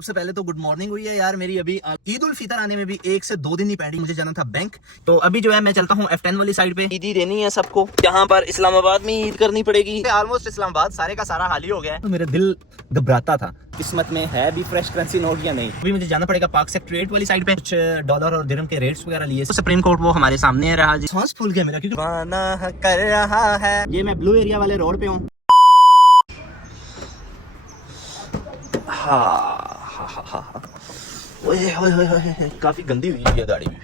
सबसे पहले तो गुड मॉर्निंग हुई है यार मेरी। अभी ईद उल फितर आने में भी 1 से 2 दिन ही पेंडिंग, मुझे जाना था बैंक। तो अभी जो है मैं चलता हूँ F10 वाली साइड पे। ईद ही देनी है सबको, यहाँ पर इस्लामाबाद में ईद करनी पड़ेगी। ऑलमोस्ट इस्लामाबाद सारे का सारा हाल ही हो गया है। तो मेरा दिल घबराता था किस्मत में है भी फ्रेश करेंसी नोट या नहीं। अभी मुझे जाना पड़ेगा पाक सेक्रेटरीट वाली साइड पे, कुछ डॉलर और दिरहम के रेट्स वगैरह लिए। तो सुप्रीम कोर्ट वो हमारे सामने है रहा जी। सांस फूल गया मेरा क्योंकि गाना कर रहा है। ये मैं ब्लू एरिया वाले रोड पे हूँ। काफी गंदी हुई है गाड़ी भी।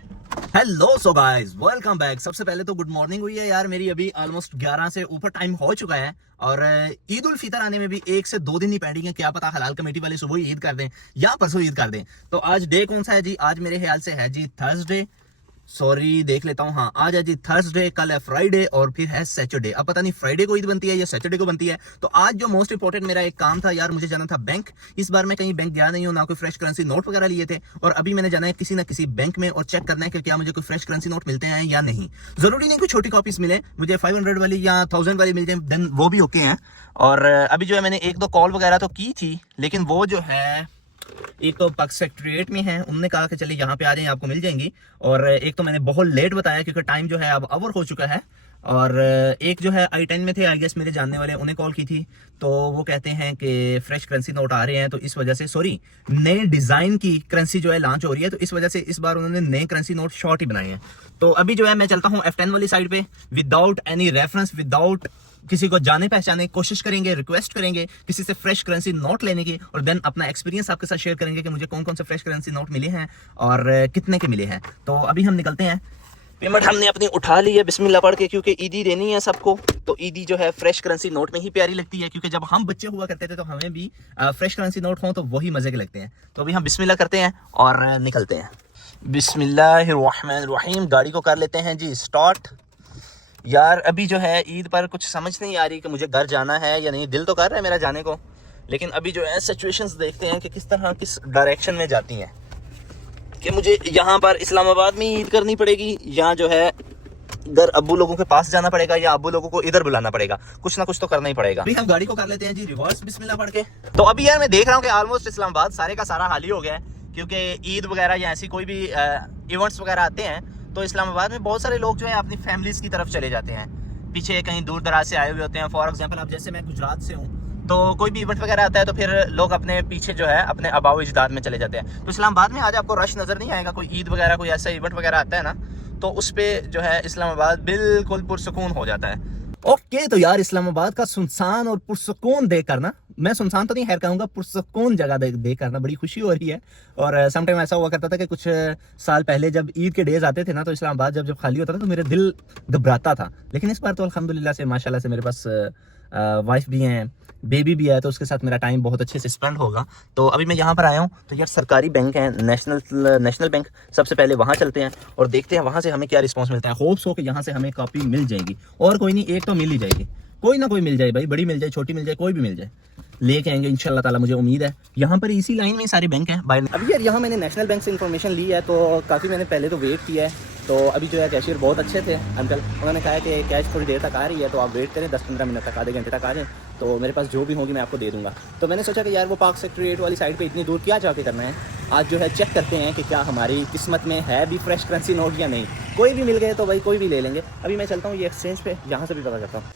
Hello so guys, welcome back. सबसे पहले तो गुड मॉर्निंग हुई है यार मेरी। अभी ऑलमोस्ट 11 से ऊपर टाइम हो चुका है और ईद उल फितर आने में भी 1 से 2 दिन ही पेंडिंग है। क्या पता हलाल कमेटी वाले सुबह ही ईद कर दें या परसों ईद कर दें। तो आज डे कौन सा है जी? आज मेरे ख्याल से है जी थर्सडे। सॉरी देख लेता हूँ। हाँ, आज है जी थर्सडे, कल है फ्राइडे और फिर है सैटरडे। अब पता नहीं फ्राइडे को ईद बनती है या सैटरडे को बनती है। तो आज जो मोस्ट इंपोर्टेंट मेरा एक काम था यार, मुझे जाना था बैंक। इस बार मैं कहीं बैंक गया नहीं हूँ, ना कोई फ्रेश करेंसी नोट वगैरह लिए थे। और अभी मैंने जाना है किसी ना किसी बैंक में और चेक करना है कि क्या मुझे कोई फ्रेश करेंसी नोट मिलते हैं या नहीं। जरूरी नहीं कोई छोटी कॉपीज मिले, मुझे 500 वाली या 1000 वाली मिल जाए, देन वो भी ओके हैं। और अभी जो है मैंने 1-2 कॉल वगैरह तो की थी, लेकिन वो जो है एक तो पाक सेक्रेटरीट में है, उन्होंने कहा कि चलिए यहाँ पे आ जाएं आपको मिल जाएंगी। और एक तो मैंने बहुत लेट बताया क्योंकि टाइम जो है अब ओवर हो चुका है। और एक जो है I10 में थे, आई गेस मेरे जानने वाले, उन्हें कॉल की थी तो वो कहते हैं कि फ्रेश करेंसी नोट आ रहे हैं। तो इस वजह से सॉरी, नए डिजाइन की करेंसी जो है लॉन्च हो रही है, तो इस वजह से इस बार उन्होंने नए करेंसी नोट शॉर्ट ही बनाए हैं। तो अभी जो है मैं चलता हूँ F10 वाली साइड पे विदाउट एनी रेफरेंस, विदाउट किसी को जाने पहचाने, कोशिश करेंगे, रिक्वेस्ट करेंगे किसी से फ्रेश करेंसी नोट लेने की, और देन अपना एक्सपीरियंस आपके साथ शेयर करेंगे कि मुझे कौन कौन से फ्रेश करेंसी नोट मिले हैं और कितने के मिले हैं। तो अभी हम निकलते हैं। पेमेंट हमने अपनी उठा ली है बिस्मिल्लाह पढ़ के, क्योंकि ईदी देनी है सबको। तो ईदी जो है फ्रेश करेंसी नोट में ही प्यारी लगती है, क्योंकि जब हम बच्चे हुआ करते थे तो हमें भी फ्रेश करेंसी नोट हो तो वही मजे के लगते हैं। तो अभी हम बिस्मिल्लाह करते हैं और निकलते हैं। बिस्मिल्लाहिर्रहमानिर्रहीम। गाड़ी को कर लेते हैं जी स्टार्ट। यार अभी जो है ईद पर कुछ समझ नहीं आ रही कि मुझे घर जाना है या नहीं। दिल तो कर रहा है मेरा जाने को, लेकिन अभी जो है सिचुएशंस देखते हैं कि किस तरह किस डायरेक्शन में जाती हैं। कि मुझे यहाँ पर इस्लामाबाद में ईद करनी पड़ेगी या जो है इधर अब्बू लोगों के पास जाना पड़ेगा या अब्बू लोगों को इधर बुलाना पड़ेगा। कुछ ना कुछ तो करना ही पड़ेगा। अभी हम गाड़ी को कर लेते हैं जी रिवर्स बिस्मिल्लाह पढ़ के। तो अभी यार मैं देख रहा हूँ कि ऑलमोस्ट इस्लामाबाद सारे का सारा हाल ही हो गया है, क्योंकि ईद वगैरह या ऐसी कोई भी इवेंट्स वगैरह आते हैं तो इस्लामाबाद में बहुत सारे लोग जो है अपनी फैमिलीज की तरफ चले जाते हैं, पीछे कहीं दूर दराज से आए हुए होते हैं। फॉर एग्जांपल अब जैसे मैं गुजरात से हूँ, तो कोई भी इवेंट वगैरह आता है तो फिर लोग अपने पीछे जो है अपने आबाओ अजदाद में चले जाते हैं। तो इस्लामाबाद में आज आपको रश नज़र नहीं आएगा। कोई ईद वगैरह कोई ऐसा इवेंट वगैरह आता है ना, तो उस पर जो है इस्लामाबाद बिल्कुल पुरसुकून हो जाता है। ओके, तो यार इस्लामाबाद का सुनसान और पुरसुकून देख करना, मैं सुनसान तो नहीं खैर कहूँगा, पुरसुकून जगह देख करना बड़ी खुशी हो रही है। और समटाइम ऐसा हुआ करता था कि कुछ साल पहले जब ईद के डेज आते थे ना, तो इस्लामाबाद जब खाली होता था तो मेरा दिल घबराता था। लेकिन इस बार तो अल्हम्दुलिल्लाह से माशाल्लाह से मेरे पास वाइफ भी हैं, बेबी भी है, तो उसके साथ मेरा टाइम बहुत अच्छे से स्पेंड होगा। तो अभी मैं यहाँ पर आया हूँ तो यार सरकारी बैंक है, नेशनल बैंक। सबसे पहले वहाँ चलते हैं और देखते हैं वहाँ से हमें क्या रिस्पॉन्स मिलता है। होप्स हो कि यहाँ से हमें कॉपी मिल जाएगी, और कोई नहीं एक तो मिल ही जाएगी, कोई ना कोई मिल जाए भाई, बड़ी मिल जाए छोटी मिल जाए कोई भी मिल जाए, लेके आएंगे इंशाल्लाह ताला, मुझे उम्मीद है। यहाँ पर इसी लाइन में सारे बैंक हैं। अभी यार यहाँ मैंने नेशनल बैंक से इन्फॉर्मेशन ली है, तो काफ़ी मैंने पहले तो वेट किया है। तो अभी जो है कैशियर बहुत अच्छे थे अंकल, उन्होंने कहा कि कैश थोड़ी देर तक आ रही है, तो आप वेट करें 10-15 मिनट तक, आधे घंटे तक आ जाएँ, तो मेरे पास जो भी होगी मैं आपको दे दूँगा। तो मैंने सोचा कि यार वो पाक सेक्रेटरीट वाली साइड पे इतनी दूर क्या जाके करना है, आज जो है चेक करते हैं कि क्या हमारी किस्मत में है भी फ्रेश करेंसी नोट या नहीं। कोई भी मिल गए तो भाई कोई भी ले लेंगे। अभी मैं चलता हूँ ये एक्सचेंज पे, यहाँ से भी पता करता हूँ।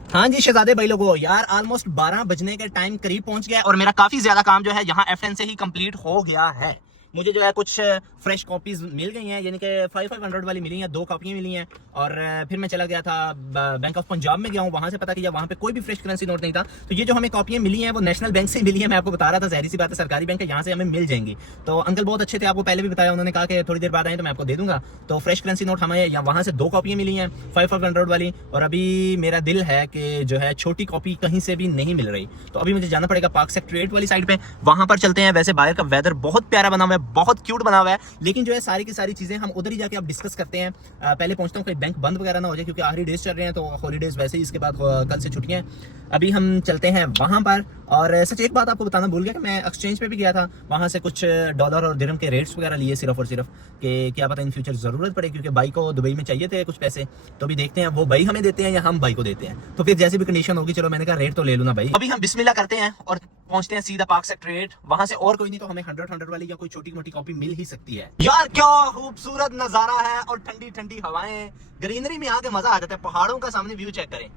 हाँ जी शहजादे भाई लोगों, यार ऑलमोस्ट 12 बजने के टाइम करीब पहुंच गया और मेरा काफी ज्यादा काम जो है यहाँ F10 से ही कंप्लीट हो गया है। मुझे जो है कुछ फ्रेश कॉपीज मिल गई हैं, यानी कि 500 वाली मिली हैं, 2 कॉपियाँ मिली हैं। और फिर मैं चला गया था बैंक ऑफ पंजाब में गया हूँ, वहाँ से पता किया वहाँ पे कोई भी फ्रेश करेंसी नोट नहीं था। तो ये जो हमें कॉपियाँ मिली हैं वो नेशनल बैंक से मिली है। मैं आपको बता रहा था, जहरी सी बात है, सरकारी बैंक है, यहाँ से हमें मिल जाएंगी। तो अंकल बहुत अच्छे थे, आपको पहले भी बताया, उन्होंने कहा कि थोड़ी देर बाद आए तो मैं आपको दे दूंगा। तो फ्रेश करेंसी नोट हमें यहाँ वहाँ से 2 कॉपियाँ मिली हैं 500 वाली। और अभी मेरा दिल है कि जो है छोटी कॉपी कहीं से भी नहीं मिल रही, तो अभी मुझे जाना पड़ेगा पाक सेक्रेटरीट वाली साइड पे, वहाँ पर चलते हैं। वैसे बाहर का वेदर बहुत प्यारा बना हुआ है, बहुत क्यूट बना हुआ है। लेकिन जो है सारी की सारी चीज़ें हम उधर ही जाके अब डिस्कस करते हैं। पहले पहुंचता हूँ कोई बैंक बंद वगैरह ना हो जाए, क्योंकि आखिरी डेज चल रहे हैं तो हॉलीडेज वैसे ही, इसके बाद कल से छुट्टियां हैं। अभी हम चलते हैं वहाँ पर। और सच एक बात आपको बताना भूल गया कि मैं एक्सचेंज पे भी गया था, वहाँ से कुछ डॉलर और दिरहम के रेट्स वगैरह लिए सिर्फ और सिर्फ, कि क्या पता इन फ्यूचर ज़रूरत पड़े, क्योंकि भाई को दुबई में चाहिए थे कुछ पैसे। तो अभी देखते हैं वो भाई हमें देते हैं या हम भाई को देते हैं, तो फिर जैसी भी कंडीशन होगी, चलो मैंने कहा रेट तो ले लूँ ना भाई। अभी हम बिस्मिल्लाह करते हैं और पहुंचते हैं सीधा पार्क सेक्टर 8। वहां से और कोई नहीं तो हमें 100 वाली या कोई छोटी मोटी कॉपी मिल ही सकती है। यार क्या खूबसूरत नजारा है और ठंडी ठंडी हवाएं, ग्रीनरी में आके मजा आ जाता है। पहाड़ों का सामने व्यू चेक करें।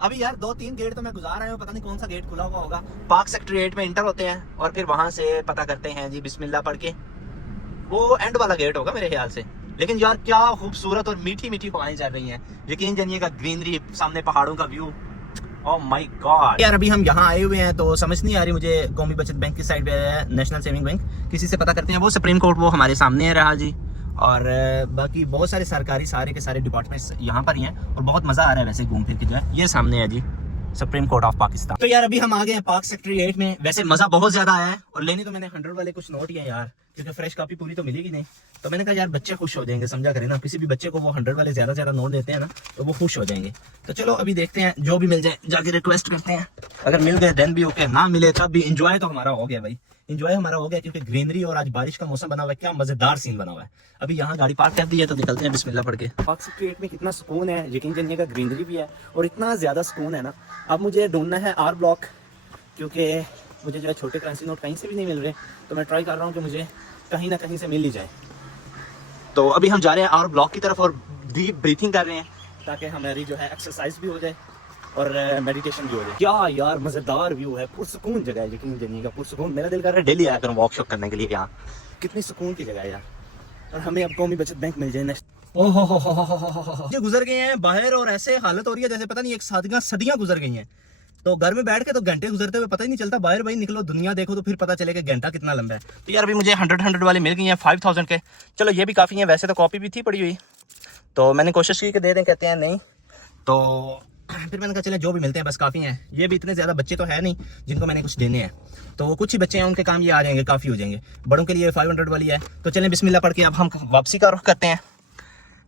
अभी यार 2-3 गेट तो मैं गुजार रहा हूँ, पता नहीं कौन सा गेट खुला हुआ होगा। पार्क सेक्टर 8 में इंटर होते हैं और फिर वहां से पता करते हैं जी बिस्मिल्लाह पढ़ के, वो एंड वाला गेट होगा मेरे ख्याल से। लेकिन यार क्या खूबसूरत और मीठी मीठी हवाएं चल रही हैं, यकीन जानिएगा, ग्रीनरी, सामने पहाड़ों का व्यू। ओह माय गॉड यार, अभी हम यहाँ आए हुए हैं तो समझ नहीं आ रही मुझे। कौमी बचत बैंक की साइड पे है, नेशनल सेविंग बैंक, किसी से पता करते हैं। वो सुप्रीम कोर्ट वो हमारे सामने है रहा जी, और बाकी बहुत सारे सरकारी सारे के सारे डिपार्टमेंट्स यहाँ पर ही हैं और बहुत मज़ा आ रहा है वैसे घूम फिर के जो है। ये सामने है जी सुप्रीम कोर्ट ऑफ पाकिस्तान। तो यार अभी हम आ गए हैं पार्क सेक्टर 8 में। वैसे मज़ा बहुत ज़्यादा आया है और लेने तो मैंने 100 वाले कुछ नोट ही है यार, क्योंकि फ्रेश कॉपी पूरी तो मिलेगी नहीं। तो मैंने कहा यार बच्चे खुश हो जाएंगे, समझा करें ना, किसी भी बच्चे को वो 100 वाले ज़्यादा नोट देते हैं ना तो वो खुश हो जाएंगे। तो चलो अभी देखते हैं, जो भी मिल जाए जाके रिक्वेस्ट करते हैं। अगर मिल गए देन भी ओके, ना मिले तब भी इंजॉय तो हमारा हो गया भाई, इंजॉय हमारा हो गया, क्योंकि ग्रीनरी और आज बारिश का मौसम बना हुआ है, क्या मजेदार सीन बना हुआ है। अभी यहाँ गाड़ी पार्क कर दी है तो निकलते हैं बिस्मिल्लाह पढ़ के। पार्क सेक्टर 8 में कितना सुकून है, यकीन जानिए का, ग्रीनरी भी है और इतना ज़्यादा सुकून है ना। अब मुझे ढूंढना है आर ब्लॉक, क्योंकि मुझे जो है छोटे करेंसी नोट कहीं से भी नहीं मिल रहे, तो मैं ट्राई कर रहा हूँ कि मुझे कहीं ना कहीं से मिल ही जाए। तो अभी हम जा रहे हैं आर ब्लॉक की तरफ और डीप ब्रीथिंग कर रहे हैं, ताकि हमारी जो है एक्सरसाइज भी हो जाए और मेडिटेशन भी हो जाए। क्या यार मजेदार व्यू है, पुरसुकून जगह है, यकीन जानिएगा पुरसुकून। मेरा दिल कर रहा है डेली आया करूँ वॉक शॉक करने के लिए यहाँ, कितनी सुकून की जगह है यार। और हमें अब कौमी बचत बैंक मिल जाए नेक्स्ट। ओहो ये गुजर गए हैं बाहर और ऐसे हालत हो रही है जैसे पता नहीं एक सदियां गुजर गई हैं। तो घर में बैठ के तो घंटे गुजरते हुए पता ही नहीं चलता, बाहर भाई निकलो दुनिया देखो तो फिर पता चलेगा घंटा कितना लंबा है। तो यार अभी मुझे 100 वाले मिल गई हैं 5000 के। चलो ये भी काफ़ी है, वैसे तो कॉपी भी थी पड़ी हुई, तो मैंने कोशिश की कि दे दें, कहते हैं नहीं। तो फिर मैंने कहा चले जो भी मिलते हैं बस काफ़ी हैं। ये भी इतने ज़्यादा बच्चे तो है नहीं जिनको मैंने कुछ देने हैं, तो कुछ ही बच्चे हैं उनके काम ये आ जाएंगे, काफ़ी हो जाएंगे। बड़ों के लिए 500 वाली है। तो चलें बिस्मिल्लाह पढ़ के अब हम वापसी का रुख करते हैं।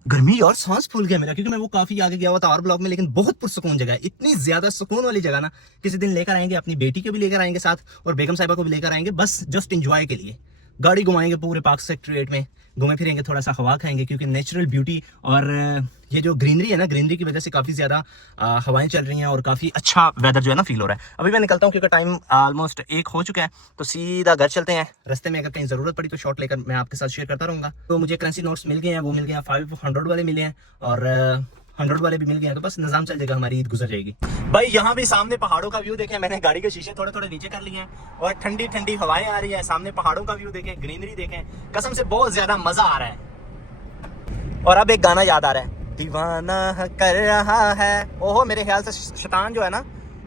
गर्मी और सांस फूल गया मेरा, क्योंकि मैं वो काफ़ी आगे गया हुआ था आर ब्लॉक में, लेकिन बहुत पुरसुकून जगह है, इतनी ज़्यादा सुकून वाली जगह ना। किसी दिन लेकर आएंगे, अपनी बेटी को भी लेकर आएंगे साथ और बेगम साहिबा को भी लेकर आएंगे, बस जस्ट इंजॉय के लिए। गाड़ी घुमाएंगे पूरे पार्क सेक्टर 8 में, घूमे फिरेंगे, थोड़ा सा हवा खाएंगे, क्योंकि नेचुरल ब्यूटी और ये जो ग्रीनरी है ना, ग्रीनरी की वजह से काफ़ी ज़्यादा हवाएं चल रही हैं और काफ़ी अच्छा वेदर जो है ना फील हो रहा है। अभी मैं निकलता हूँ क्योंकि टाइम ऑलमोस्ट 1 हो चुका है, तो सीधा घर चलते हैं। रास्ते में अगर कहीं ज़रूरत पड़ी तो शॉट लेकर मैं आपके साथ शेयर करता रहूँगा। तो मुझे करेंसी नोट्स मिल गए हैं, वो मिल गए हैं, 500 वाले मिले हैं और 100 वाले भी मिल गए हैं, तो बस निजाम चल जाएगा, हमारी ईद गुजर जाएगी भाई। यहाँ भी सामने पहाड़ों का व्यू देखें, मैंने गाड़ी के शीशे थोड़े थोड़े नीचे कर लिए हैं और ठंडी ठंडी हवाएं आ रही है, सामने पहाड़ों का व्यू देखें, ग्रीनरी देखें, कसम से बहुत ज्यादा मजा आ रहा है। और अब एक गाना याद आ रहा है, दीवाना कर रहा है। ओहो मेरे ख्याल से शैतान जो है ना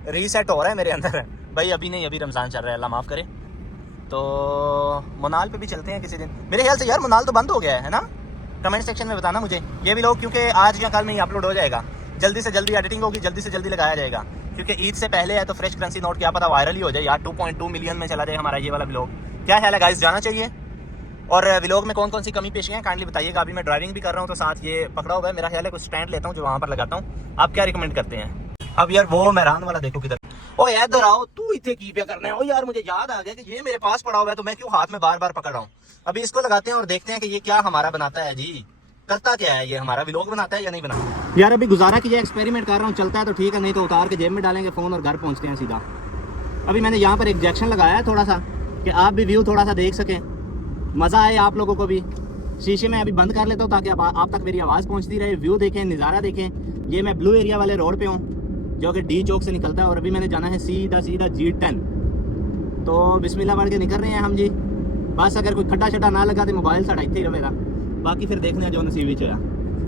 रीसेट हो रहा है मेरे अंदर भाई। अभी नहीं, अभी रमजान चल रहा है, अल्लाह माफ करे। तो मुनाल पे भी चलते हैं किसी दिन। मेरे ख्याल से यार मुनाल तो बंद हो गया है ना, कमेंट सेक्शन में बताना मुझे ये भी लोग, क्योंकि आज या कल में ही अपलोड हो जाएगा। जल्दी से जल्दी एडिटिंग होगी, जल्दी से जल्दी लगाया जाएगा, क्योंकि ईद से पहले है। तो फ्रेश करेंसी नोट क्या पता वायरल ही हो जाए यार, 2.2 मिलियन में चला जाए हमारा ये वाला व्लॉग। क्या ख्याल है गाइस, जाना चाहिए? और व्लॉग में कौन कौन सी कमी पेशी है काइंडली बताइएगा। अभी मैं ड्राइविंग भी कर रहा हूँ तो साथ ये पकड़ा हुआ है, मेरा ख्याल है कुछ स्टैंड लेता हूँ जो वहाँ पर लगाता हूँ। आप क्या रिकमेंड करते हैं? अब यार वो मैरान वाला देखो किधर। ओ यार इधर आओ, तू इतने की पे करना है। ओ यार मुझे याद आ गया कि ये मेरे पास पड़ा हुआ है, तो मैं क्यों हाथ में बार बार पकड़ रहा हूँ। अभी इसको लगाते हैं और देखते हैं कि ये क्या हमारा बनाता है जी, करता क्या है ये, हमारा व्लॉग बनाता है या नहीं बनाता। यार अभी गुजारा कीजिए, एक्सपेरिमेंट कर रहा हूँ, चलता है तो ठीक है, नहीं तो उतार के जेब में डालेंगे फोन और घर पहुँचते हैं सीधा। अभी मैंने यहाँ पर एक इंजेक्शन लगाया है थोड़ा सा, कि आप भी व्यू थोड़ा सा देख सकें, मज़ा आए आप लोगों को भी। शीशे में अभी बंद कर लेता हूँ ताकि आप तक मेरी आवाज़ पहुँचती रहे, व्यू देखें, नज़ारा देखें। ये मैं ब्लू एरिया वाले रोड पे हूँ जो कि डी चौक से निकलता है, और अभी मैंने जाना है सीधा सीधा G10। तो बिस्मिल्लाह पढ़ के निकल रहे हैं हम जी। बस अगर कोई खड्डा शड्डा ना लगा तो मोबाइल साढ़ा इतने ही रहेगा, बाकी फिर देखने जो नसीब विच है।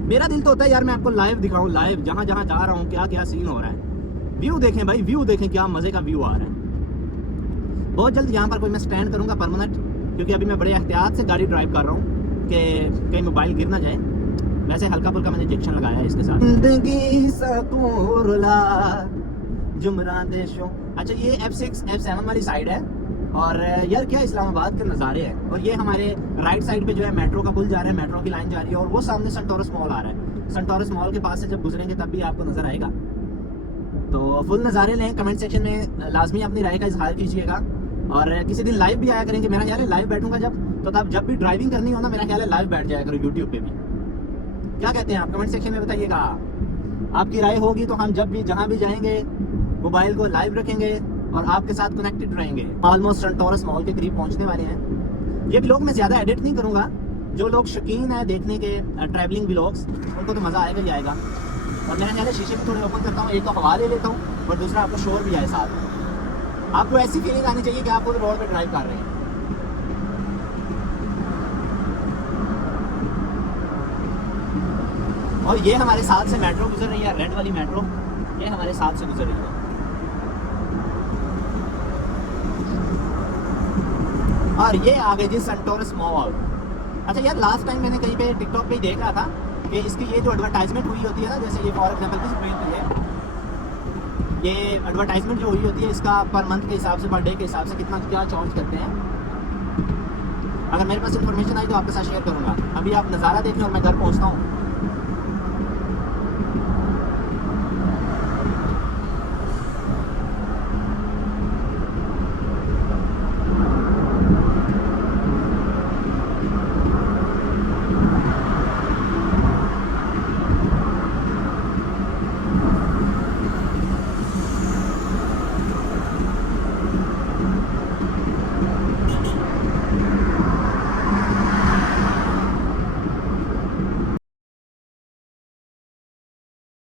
मेरा दिल तो होता है यार मैं आपको लाइव दिखाऊँ, लाइव जहाँ जहाँ जा रहा हूँ क्या क्या सीन हो रहा है। व्यू देखें भाई, व्यू देखें, क्या मज़े का व्यू आ रहा है। बहुत जल्द यहाँ पर कोई मैं स्टैंड करूँगा परमानेंट, क्योंकि अभी मैं बड़े एहतियात से गाड़ी ड्राइव कर रहा हूँ कि कहीं मोबाइल गिर ना जाए। वैसे हल्का फुल्का मैंने इंजेक्शन लगाया है इसके साथ। जिंदगी जुमरा देशों। अच्छा ये F6 F7 वाली साइड है, और यार क्या इस्लामाबाद के नज़ारे हैं। और ये हमारे राइट साइड पे जो है मेट्रो का पुल जा रहा है, मेट्रो की लाइन जा रही है, और वो सामने सन टॉरस मॉल आ रहा है। सन टॉरस मॉल के पास से जब गुजरेंगे तब भी आपको नज़र आएगा। तो फुल नज़ारे लें, कमेंट सेक्शन में लाजमी अपनी राय का इजहार कीजिएगा। और किसी दिन लाइव भी आया करेंगे, मेरा ख्याल है लाइव बैठूंगा तब जब भी ड्राइविंग करनी हो ना, मेरा ख्याल है लाइव बैठ जाया करो यूट्यूब पे भी। क्या कहते हैं आप, कमेंट सेक्शन में बताइएगा। आपकी राय होगी तो हम जब भी जहाँ भी जाएंगे मोबाइल को लाइव रखेंगे और आपके साथ कनेक्टेड रहेंगे। ऑलमोस्ट सन टॉरस मॉल के करीब पहुंचने वाले हैं। ये व्लॉग मैं ज़्यादा एडिट नहीं करूँगा, जो लोग शौकीन है देखने के ट्रैवलिंग व्लॉग्स, उनको तो मज़ा आएगा ही आएगा। और मैं ख्याल है शीशे भी थोड़े ओपन करता हूँ, एक तो हवा ले लेता हूँ और दूसरा आपको शोर भी आए साथ। आपको ऐसी फीलिंग आनी चाहिए कि आप पूरे रोड पे ड्राइव कर रहे हैं। और ये हमारे साथ से मेट्रो गुजर रही है, रेड वाली मेट्रो, ये हमारे साथ से गुजर रही है। और ये आगे जी सन टॉरस मॉल। अच्छा यार, लास्ट टाइम मैंने कहीं पे टिकटॉक पे ही देख रहा था कि इसकी ये जो एडवर्टाइजमेंट हुई होती है ना, जैसे ये फॉर एग्जाम्पल किस हुई होती है, ये एडवर्टाइजमेंट जो हुई होती है इसका पर मंथ के हिसाब से, पर डे के हिसाब से कितना क्या चार्ज करते हैं। अगर मेरे पास इन्फॉर्मेशन आई तो आपके साथ शेयर करूँगा। अभी आप नज़ारा देखें और मैं घर पहुँचता हूँ।